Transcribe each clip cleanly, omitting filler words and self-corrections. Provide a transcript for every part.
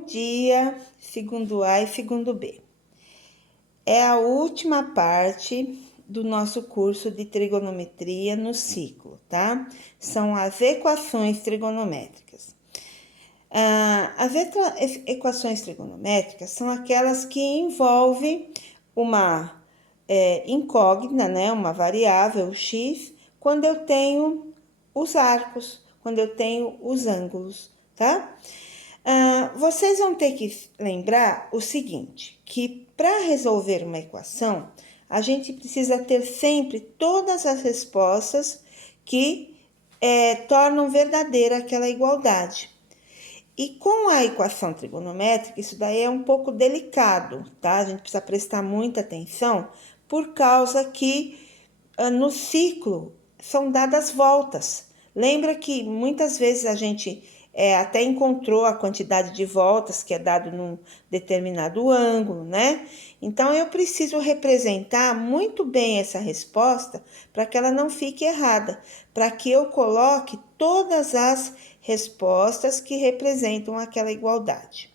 Bom dia, segundo A e segundo B. É a última parte do nosso curso de trigonometria no ciclo, tá? São as equações trigonométricas. As equações trigonométricas são aquelas que envolvem uma incógnita, né? Uma variável x, quando eu tenho os arcos, quando eu tenho os ângulos, tá? Vocês vão ter que lembrar o seguinte, que para resolver uma equação, a gente precisa ter sempre todas as respostas que tornam verdadeira aquela igualdade. E com a equação trigonométrica, isso daí é um pouco delicado, tá? A gente precisa prestar muita atenção, por causa que no ciclo são dadas voltas. Lembra que muitas vezes a gente até encontrou a quantidade de voltas que é dado num determinado ângulo, né? Então, eu preciso representar muito bem essa resposta para que ela não fique errada, para que eu coloque todas as respostas que representam aquela igualdade.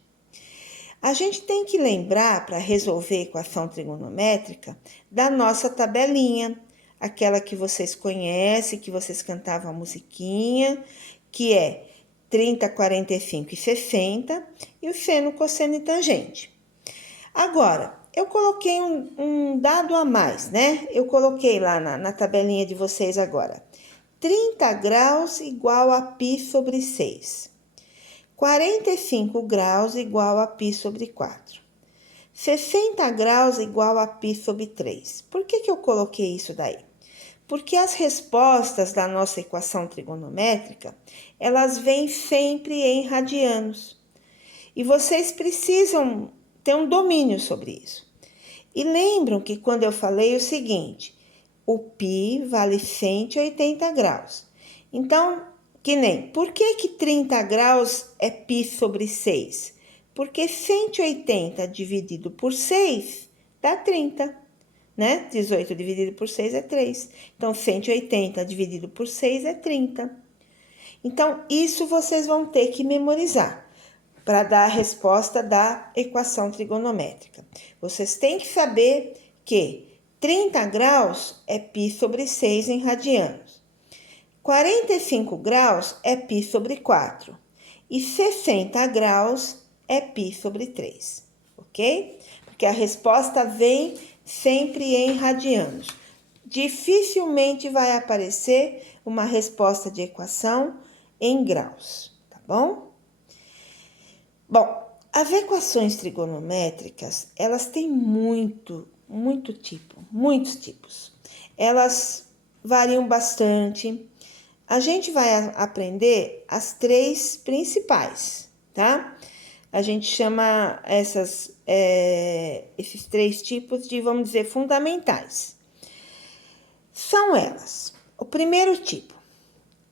A gente tem que lembrar, para resolver a equação trigonométrica, da nossa tabelinha, aquela que vocês conhecem, que vocês cantavam a musiquinha, que é 30, 45 e 60, e o seno, cosseno e tangente. Agora, eu coloquei um dado a mais, né? Eu coloquei lá na tabelinha de vocês agora. 30 graus igual a π sobre 6. 45 graus igual a π sobre 4. 60 graus igual a π sobre 3. Por que eu coloquei isso daí? Porque as respostas da nossa equação trigonométrica, elas vêm sempre em radianos. E vocês precisam ter um domínio sobre isso. E lembram que quando eu falei o seguinte, o π vale 180 graus. Então, que nem, por que 30 graus é π sobre 6? Porque 180 dividido por 6 dá 30, né? 18 dividido por 6 é 3. Então, 180 dividido por 6 é 30. Então, isso vocês vão ter que memorizar para dar a resposta da equação trigonométrica. Vocês têm que saber que 30 graus é π sobre 6 em radianos. 45 graus é π sobre 4 e 60 graus é π sobre 3, ok? Porque a resposta vem sempre em radianos. Dificilmente vai aparecer uma resposta de equação em graus, tá bom? Bom, as equações trigonométricas, elas têm muitos tipos. Elas variam bastante. A gente vai aprender as três principais, tá? A gente chama esses três tipos de, vamos dizer, fundamentais. São elas. O primeiro tipo,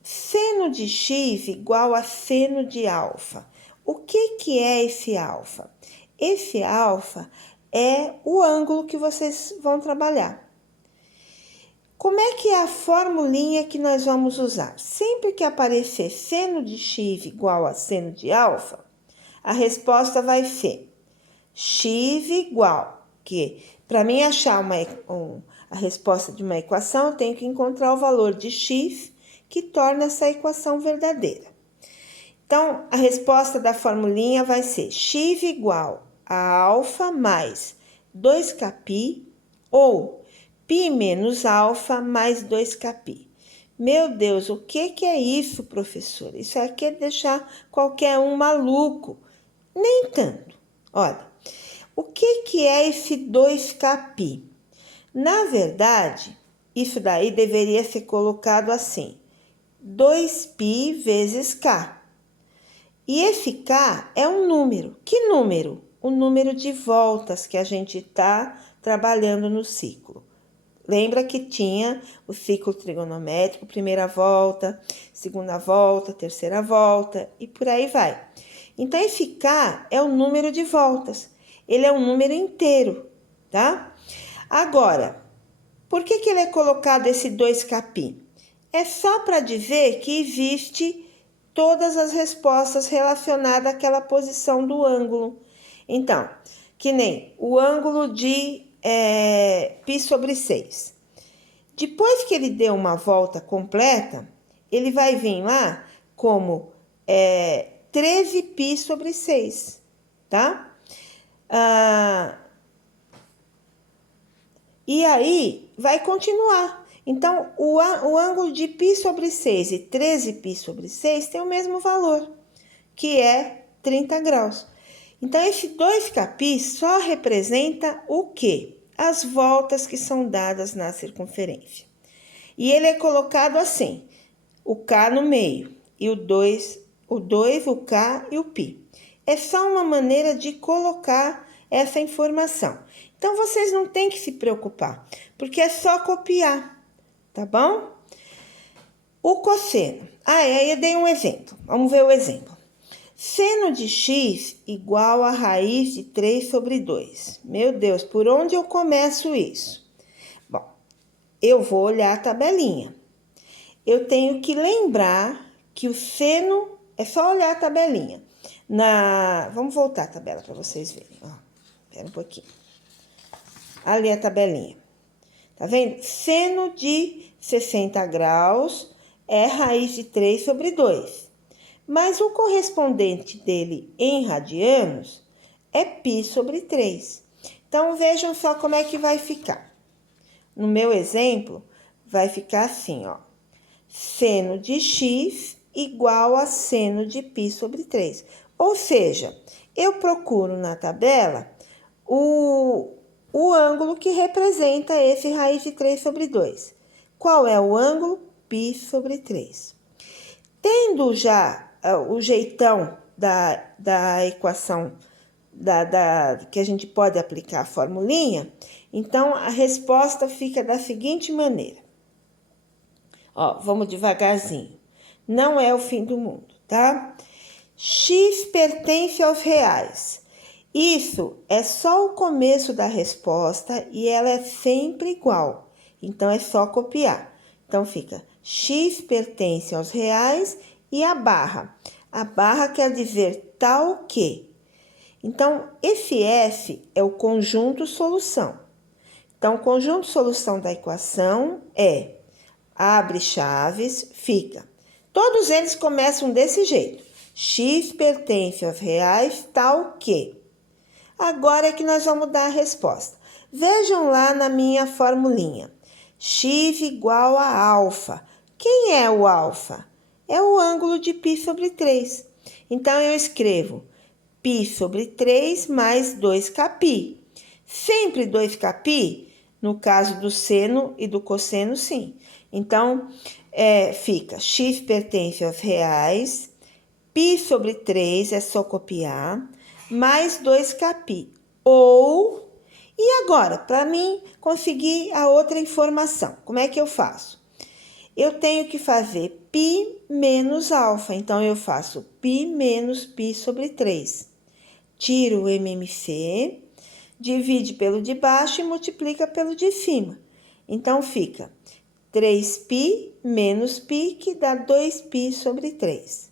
seno de x igual a seno de alfa. O que é esse alfa? Esse alfa é o ângulo que vocês vão trabalhar. Como é que é a formulinha que nós vamos usar? Sempre que aparecer seno de x igual a seno de alfa, a resposta vai ser x igual, que para mim achar a resposta de uma equação, eu tenho que encontrar o valor de x que torna essa equação verdadeira. Então, a resposta da formulinha vai ser x igual a alfa mais 2kπ ou π menos alfa mais 2kπ. Meu Deus, o que é isso, professor? Isso aqui é deixar qualquer um maluco. Nem tanto. Olha, o que é esse 2kπ? Na verdade, isso daí deveria ser colocado assim, 2π vezes k. E esse k é um número. Que número? O número de voltas que a gente está trabalhando no ciclo. Lembra que tinha o ciclo trigonométrico, primeira volta, segunda volta, terceira volta e por aí vai. Então, esse k é o número de voltas. Ele é um número inteiro, tá? Agora, por que ele é colocado esse 2kπ? É só para dizer que existe todas as respostas relacionadas àquela posição do ângulo. Então, que nem o ângulo de π sobre 6. Depois que ele deu uma volta completa, ele vai vir lá como 13π sobre 6, tá? E aí, vai continuar. Então, o ângulo de π sobre 6 e 13π sobre 6 tem o mesmo valor, que é 30 graus. Então, esse 2kπ só representa o quê? As voltas que são dadas na circunferência. E ele é colocado assim, o K no meio, e o 2, o K e o π. É só uma maneira de colocar essa informação. Então, vocês não têm que se preocupar, porque é só copiar, tá bom? O cosseno. Aí eu dei um exemplo. Vamos ver o exemplo. Seno de x igual a raiz de 3 sobre 2. Meu Deus, por onde eu começo isso? Bom, eu vou olhar a tabelinha. Eu tenho que lembrar que o seno... É só olhar a tabelinha. Vamos voltar a tabela para vocês verem. Espera um pouquinho. Ali a tabelinha. Tá vendo? Seno de 60 graus é raiz de 3 sobre 2. Mas o correspondente dele em radianos é π sobre 3. Então, vejam só como é que vai ficar. No meu exemplo, vai ficar assim, ó. Seno de x igual a seno de π sobre 3. Ou seja, eu procuro na tabela o ângulo que representa esse raiz de 3 sobre 2. Qual é o ângulo? π sobre 3. Tendo já o jeitão da equação que a gente pode aplicar a formulinha, então a resposta fica da seguinte maneira. Ó, vamos devagarzinho. Não é o fim do mundo, tá? X pertence aos reais. Isso é só o começo da resposta e ela é sempre igual. Então, é só copiar. Então, fica x pertence aos reais e a barra. A barra quer dizer tal que. Então, esse F é o conjunto solução. Então, o conjunto solução da equação é, abre chaves, fica. Todos eles começam desse jeito. X pertence aos reais tal que. Agora é que nós vamos dar a resposta. Vejam lá na minha formulinha. X igual a alfa. Quem é o alfa? É o ângulo de π sobre 3. Então, eu escrevo π sobre 3 mais 2kπ. Sempre 2kπ, no caso do seno e do cosseno, sim. Então, fica x pertence aos reais, π sobre 3 é só copiar, mais 2kπ. Ou, e agora, para mim conseguir a outra informação, como é que eu faço? Eu tenho que fazer π menos alfa, então eu faço π menos π sobre 3. Tiro o MMC, divide pelo de baixo e multiplica pelo de cima. Então, fica 3π menos π, que dá 2π sobre 3.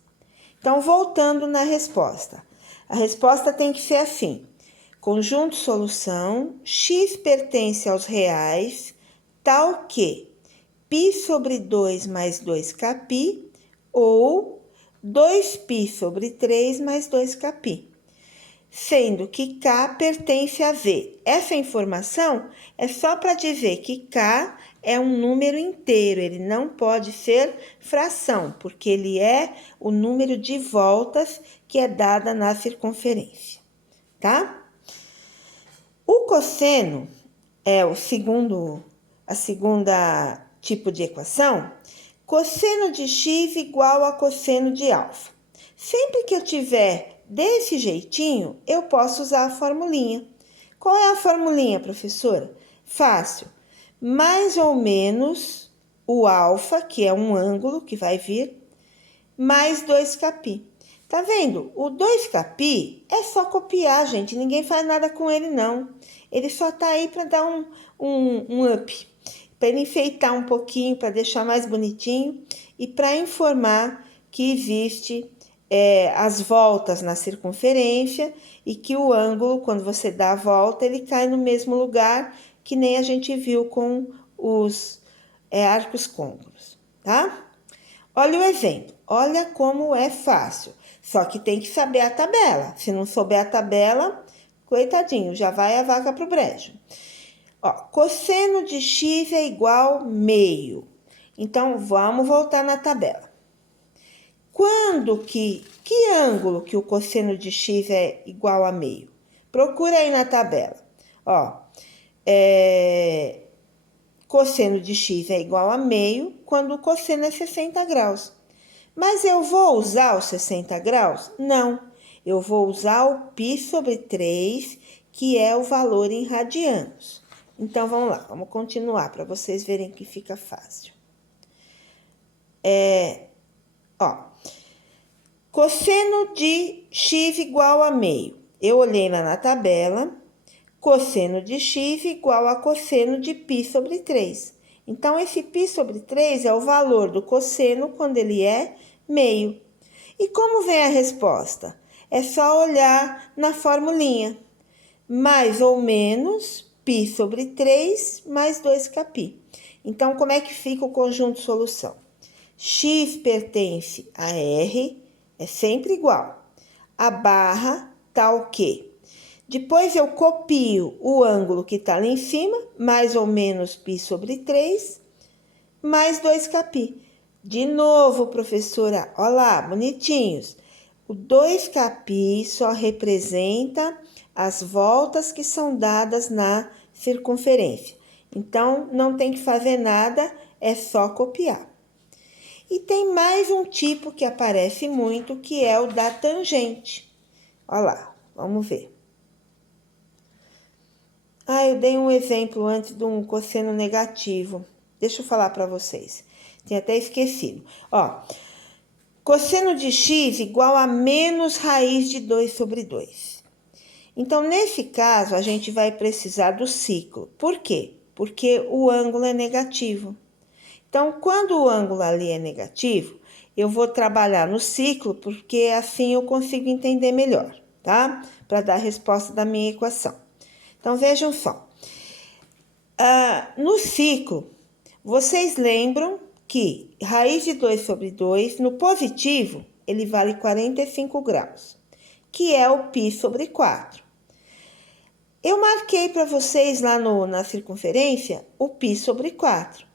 Então, voltando na resposta. A resposta tem que ser assim. Conjunto solução, x pertence aos reais, tal que π sobre 2 mais 2kπ, ou 2π sobre 3 mais 2kπ. Sendo que K pertence a V. Essa informação é só para dizer que K é um número inteiro, ele não pode ser fração, porque ele é o número de voltas que é dada na circunferência, tá? O cosseno é a segunda tipo de equação. Cosseno de x igual a cosseno de alfa. Sempre que eu tiver desse jeitinho, eu posso usar a formulinha. Qual é a formulinha, professora? Fácil. Mais ou menos o alfa, que é um ângulo que vai vir, mais 2kπ. Tá vendo? O 2kπ é só copiar, gente. Ninguém faz nada com ele, não. Ele só tá aí para dar um up. Para ele enfeitar um pouquinho, para deixar mais bonitinho. E para informar que existe as voltas na circunferência e que o ângulo, quando você dá a volta, ele cai no mesmo lugar, que nem a gente viu com os arcos côncavos, tá? Olha o exemplo, olha como é fácil, só que tem que saber a tabela. Se não souber a tabela, coitadinho, já vai a vaca pro brejo. Ó, cosseno de x é igual meio. Então, vamos voltar na tabela. Quando que ângulo que o cosseno de x é igual a meio? Procura aí na tabela. Ó, cosseno de x é igual a meio quando o cosseno é 60 graus. Mas eu vou usar os 60 graus? Não. Eu vou usar o π sobre 3, que é o valor em radianos. Então, vamos lá, vamos continuar para vocês verem que fica fácil. Cosseno de x igual a meio. Eu olhei lá na tabela, cosseno de x igual a cosseno de π sobre 3. Então, esse π sobre 3 é o valor do cosseno quando ele é meio. E como vem a resposta? É só olhar na formulinha. Mais ou menos π sobre 3 mais 2kπ. Então, como é que fica o conjunto de solução? X pertence a R, é sempre igual. A barra tá o quê? Depois eu copio o ângulo que tá lá em cima, mais ou menos π sobre 3, mais 2kπ. De novo, professora, olha lá, bonitinhos. O 2kπ só representa as voltas que são dadas na circunferência. Então, não tem que fazer nada, é só copiar. E tem mais um tipo que aparece muito, que é o da tangente. Olha lá, vamos ver. Eu dei um exemplo antes de um cosseno negativo. Deixa eu falar para vocês. Tinha até esquecido. Ó, cosseno de x igual a menos raiz de 2 sobre 2. Então, nesse caso, a gente vai precisar do ciclo. Por quê? Porque o ângulo é negativo. Então, quando o ângulo ali é negativo, eu vou trabalhar no ciclo, porque assim eu consigo entender melhor, tá? Para dar a resposta da minha equação. Então, vejam só. No ciclo, vocês lembram que raiz de 2 sobre 2, no positivo, ele vale 45 graus, que é o π sobre 4. Eu marquei para vocês lá na circunferência o π sobre 4,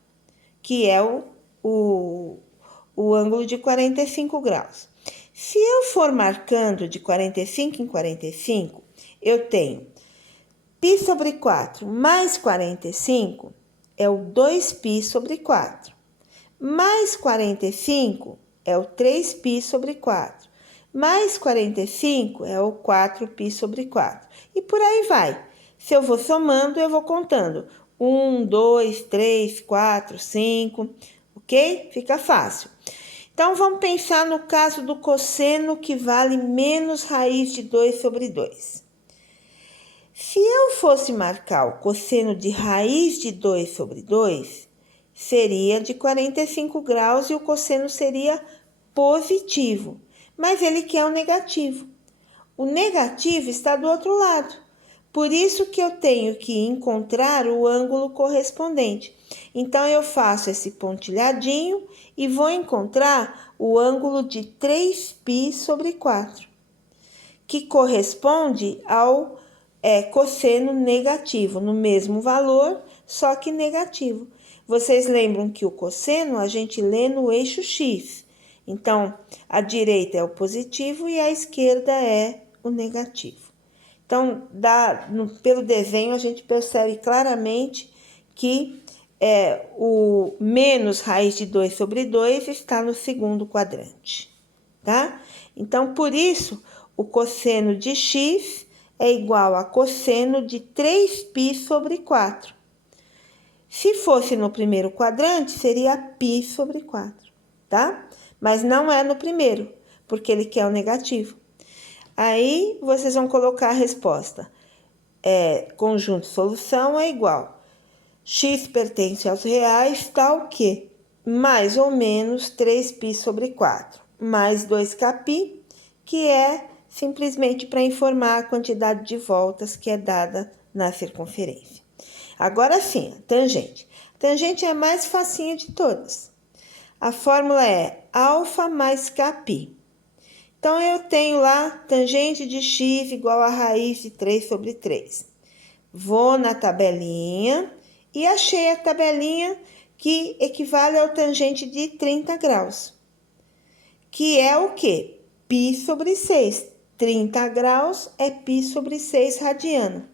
que é o ângulo de 45 graus. Se eu for marcando de 45 em 45, eu tenho π sobre 4 mais 45 é o 2π sobre 4. Mais 45 é o 3π sobre 4. Mais 45 é o 4π sobre 4. E por aí vai. Se eu vou somando, eu vou contando. 1, 2, 3, 4, 5, ok? Fica fácil. Então, vamos pensar no caso do cosseno que vale menos raiz de 2 sobre 2. Se eu fosse marcar o cosseno de raiz de 2 sobre 2, seria de 45 graus e o cosseno seria positivo, mas ele quer o negativo. O negativo está do outro lado, por isso que eu tenho que encontrar o ângulo correspondente. Então, eu faço esse pontilhadinho e vou encontrar o ângulo de 3π sobre 4, que corresponde ao cosseno negativo, no mesmo valor, só que negativo. Vocês lembram que o cosseno a gente lê no eixo X. Então, a direita é o positivo e a esquerda é o negativo. Então, pelo desenho, a gente percebe claramente que o menos raiz de 2 sobre 2 está no segundo quadrante, tá? Então, por isso, o cosseno de x é igual a cosseno de 3π sobre 4. Se fosse no primeiro quadrante, seria π sobre 4, tá? Mas não é no primeiro, porque ele quer o negativo. Aí, vocês vão colocar a resposta. Conjunto de solução é igual. X pertence aos reais, tá o quê? Mais ou menos 3π sobre 4. mais 2κπ, que é simplesmente para informar a quantidade de voltas que é dada na circunferência. Agora sim, a tangente. A tangente é a mais facinha de todas. A fórmula é alfa mais κπ. Então, eu tenho lá tangente de x igual a raiz de 3 sobre 3. Vou na tabelinha e achei a tabelinha que equivale ao tangente de 30 graus. Que é o quê? Π sobre 6. 30 graus é π sobre 6 radiano.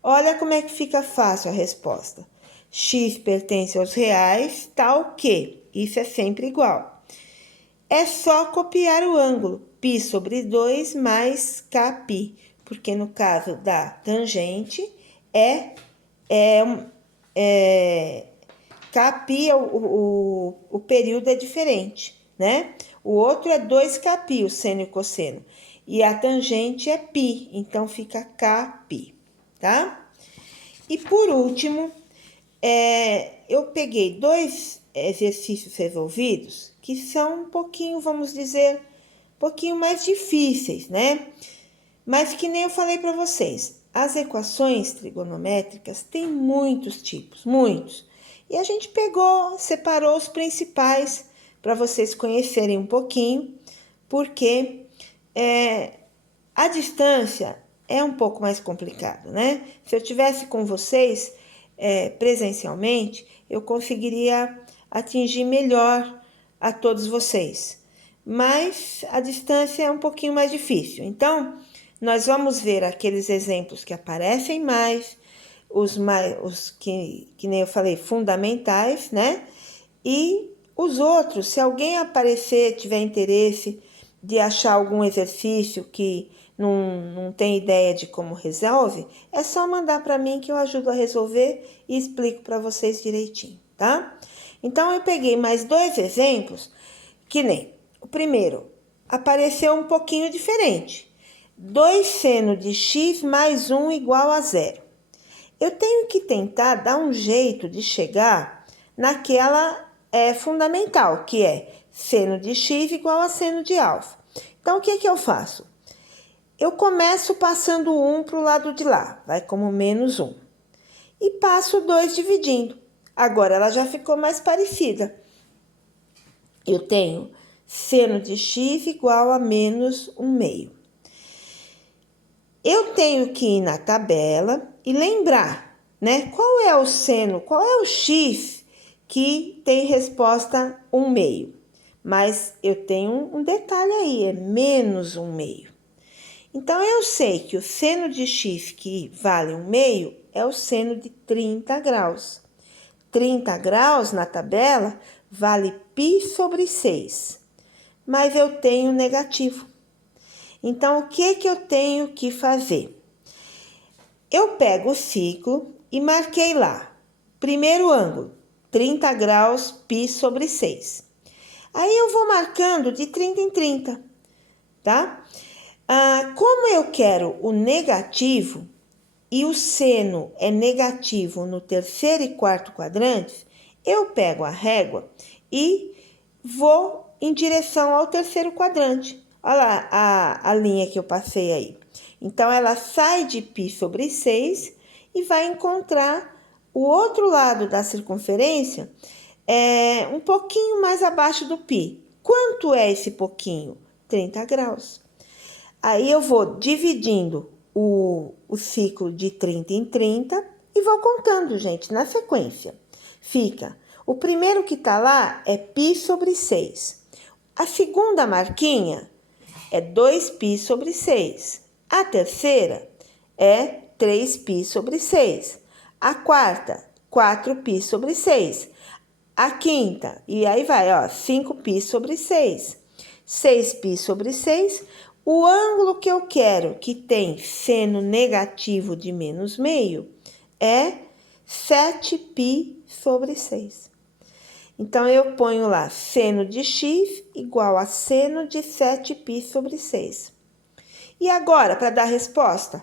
Olha como é que fica fácil a resposta. X pertence aos reais, tal que isso é sempre igual. É só copiar o ângulo, π sobre 2 mais κπ, porque no caso da tangente, κπ, o período é diferente, né? O outro é 2κπ, o seno e o cosseno. E a tangente é π, então fica κπ, tá? E por último, eu peguei 2 exercícios resolvidos que são um pouquinho, vamos dizer, um pouquinho mais difíceis, né? Mas que nem eu falei para vocês, as equações trigonométricas têm muitos tipos, muitos. E a gente separou os principais para vocês conhecerem um pouquinho, porque a distância é um pouco mais complicado, né? Se eu tivesse com vocês presencialmente, eu conseguiria atingir melhor a todos vocês. Mas a distância é um pouquinho mais difícil. Então, nós vamos ver aqueles exemplos que aparecem mais, os que nem eu falei, fundamentais, né? E os outros, se alguém aparecer, tiver interesse de achar algum exercício que não tem ideia de como resolve, é só mandar para mim que eu ajudo a resolver e explico para vocês direitinho, tá? Então, eu peguei mais 2 exemplos, que nem o primeiro, apareceu um pouquinho diferente. 2 seno de x mais 1 igual a 0. Eu tenho que tentar dar um jeito de chegar naquela fundamental, que é seno de x igual a seno de alfa. Então, o que eu faço? Eu começo passando 1 para o lado de lá, vai como menos 1. E passo 2 dividindo. Agora, ela já ficou mais parecida. Eu tenho seno de x igual a menos 1/2. Eu tenho que ir na tabela e lembrar, né? Qual é o seno, qual é o x que tem resposta 1/2. Mas eu tenho um detalhe aí, é menos 1/2. Então, eu sei que o seno de x que vale 1/2 é o seno de 30 graus. 30 graus na tabela vale π sobre 6, mas eu tenho negativo. Então, o que eu tenho que fazer? Eu pego o ciclo e marquei lá, primeiro ângulo, 30 graus π sobre 6. Aí, eu vou marcando de 30 em 30, tá? Como eu quero o negativo, e o seno é negativo no terceiro e quarto quadrantes, eu pego a régua e vou em direção ao terceiro quadrante. Olha lá a linha que eu passei aí. Então, ela sai de π sobre 6 e vai encontrar o outro lado da circunferência um pouquinho mais abaixo do π. Quanto é esse pouquinho? 30 graus. Aí, eu vou dividindo o ciclo de 30 em 30 e vou contando, gente, na sequência. Fica, o primeiro que tá lá é π sobre 6. A segunda marquinha é 2π sobre 6. A terceira é 3π sobre 6. A quarta, 4π sobre 6. A quinta, e aí vai, ó, 5π sobre 6. 6π sobre 6. O ângulo que eu quero, que tem seno negativo de menos meio, é 7π sobre 6. Então, eu ponho lá seno de x igual a seno de 7π sobre 6. E agora, para dar a resposta,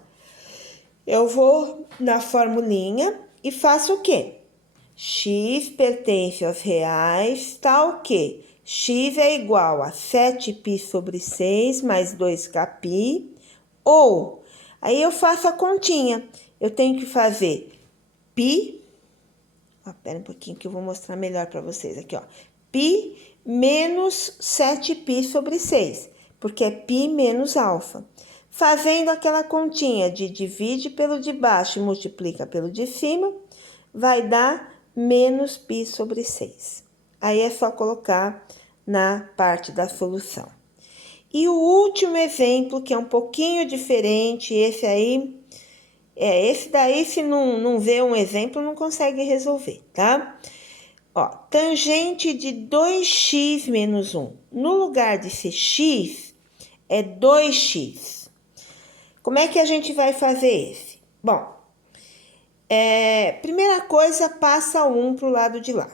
eu vou na formulinha e faço o quê? X pertence aos reais, tal que x é igual a 7π sobre 6 mais 2kπ, ou, aí eu faço a continha, eu tenho que fazer π, espera um pouquinho que eu vou mostrar melhor para vocês aqui, ó, π menos 7π sobre 6, porque é π menos alfa. Fazendo aquela continha de divide pelo de baixo e multiplica pelo de cima, vai dar menos π sobre 6. Aí é só colocar na parte da solução. E o último exemplo, que é um pouquinho diferente, esse daí, se não vê um exemplo, não consegue resolver, tá? Ó, tangente de 2x menos 1. No lugar de ser x, é 2x. Como é que a gente vai fazer esse? Bom, primeira coisa, passa 1 para o lado de lá.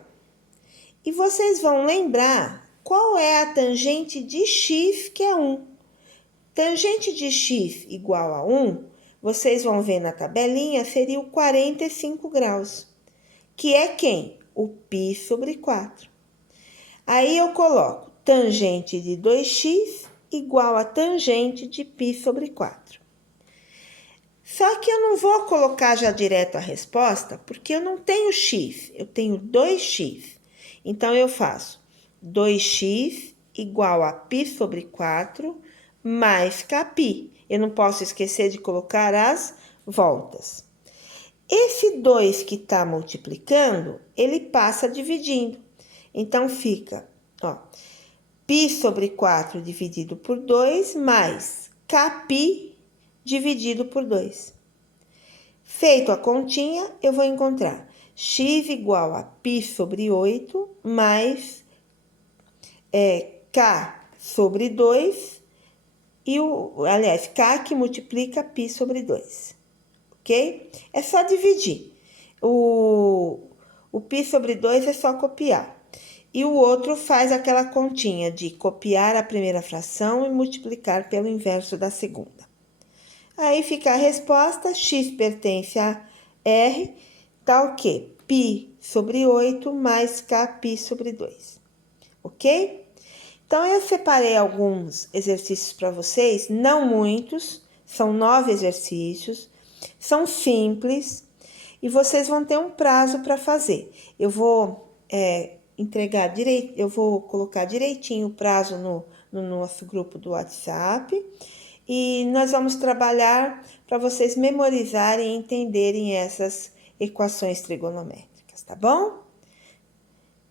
E vocês vão lembrar qual é a tangente de x, que é 1. Tangente de x igual a 1, vocês vão ver na tabelinha, seria o 45 graus, que é quem? O π sobre 4. Aí eu coloco tangente de 2x igual a tangente de π sobre 4. Só que eu não vou colocar já direto a resposta, porque eu não tenho x, eu tenho 2x. Então, eu faço 2x igual a π sobre 4 mais kπ. Eu não posso esquecer de colocar as voltas. Esse 2 que está multiplicando, ele passa dividindo. Então, fica, ó, π sobre 4 dividido por 2 mais kπ dividido por 2. Feito a continha, eu vou encontrar x igual a π sobre 8 mais k sobre 2 e aliás, k que multiplica π sobre 2, ok? É só dividir. O π sobre 2 é só copiar. E o outro faz aquela continha de copiar a primeira fração e multiplicar pelo inverso da segunda. Aí fica a resposta, x pertence a R, tá o quê? π sobre 8 mais kπ sobre 2, ok? Então, eu separei alguns exercícios para vocês, não muitos, são 9 exercícios, são simples, e vocês vão ter um prazo para fazer. Eu vou eu vou colocar direitinho o prazo no nosso grupo do WhatsApp, e nós vamos trabalhar para vocês memorizarem e entenderem essas equações trigonométricas, tá bom?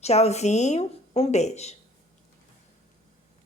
Tchauzinho, um beijo.